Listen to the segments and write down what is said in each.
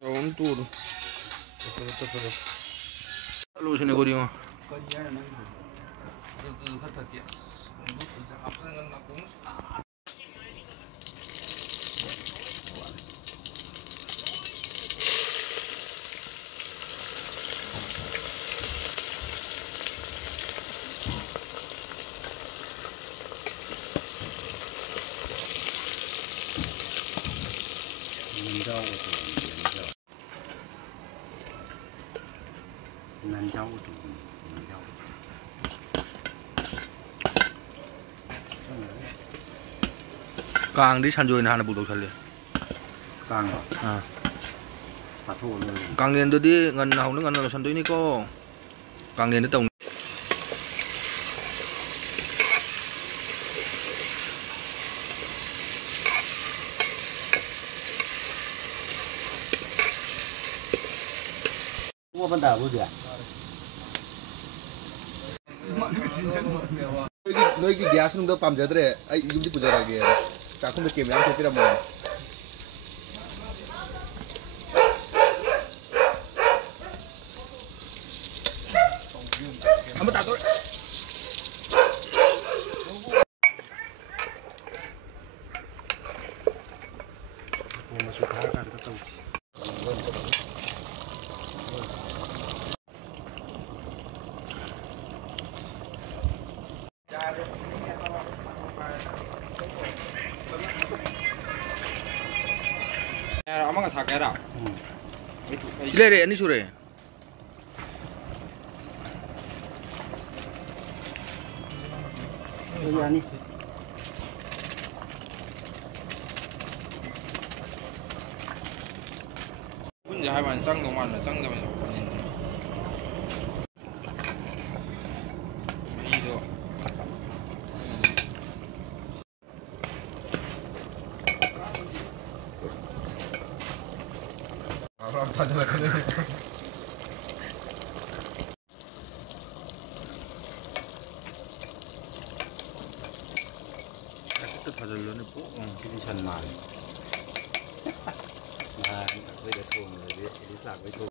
Om tudo. Lu sini gua dia. Càng đi săn rồi là bụng đầu săn liền. Càng à phạt thù luôn. Càng liền tôi đi ngân nào nó ngân là săn tôi ní cô. Càng liền nó tổng. Mua ban đầu bao giờ? 너희 야수능도 밤새들에 이름도 부자라게 작품도 게임이 안 되더라 뭐. 한번 다 돌. 엄마가 다 깨라. 이래 아니 소래. 여기 아니. 혼자 하면 쌍놈만 쌍놈만 없는. 이도. 다 잘나가네. Cái thật lớn này bố. Cái chân màn. Mà bây giờ thùng rồi đi sạc với thùng.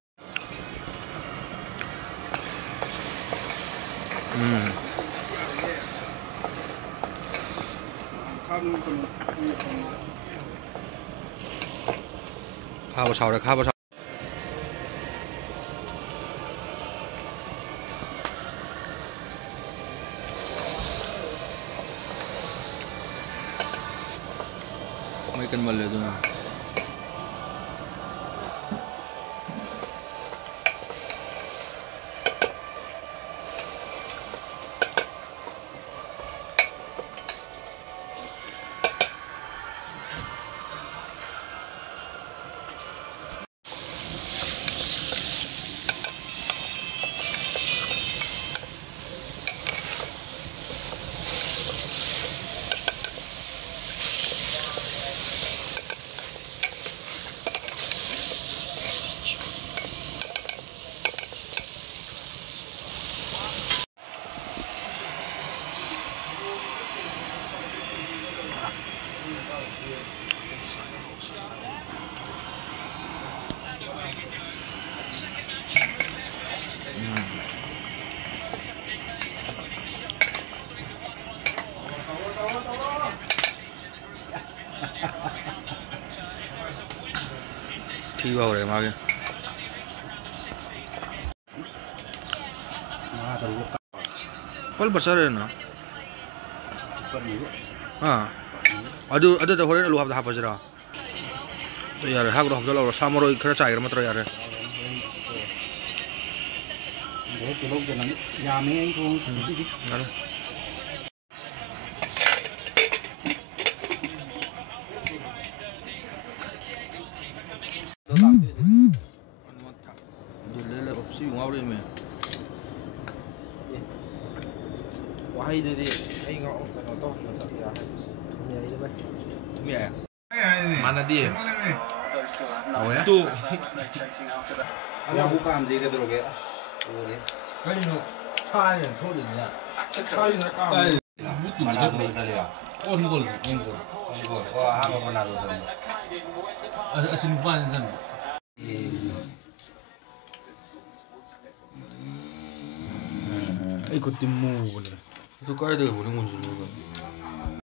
Khao sào đấy, khao sào. Mấy cân mật rồi nào. Thi vào để mà kìa. Paul besar ya na? Ada hore lu hab jara. Yar hak ro hab jala samaro ikra chair matra yar. Để cái lúc này nhà mấy anh không gì đi. Lele opsi ngau ri me. Wahai đi, anh ngọ nó to nó sợ ya. Nhà ấy đấy. Mẹ. Mana dia? Oh ya? Tuh. Ada bukan di ke droge. Oh ya. Cái nó sai là thôi đừng nha. Sai là cao. Mana dulu saya. On goal. Wah, apa mana dulu? Asin bukan san. 이거 뒷무분에. 그래서 까야 되게 버린 건지 모르겠네.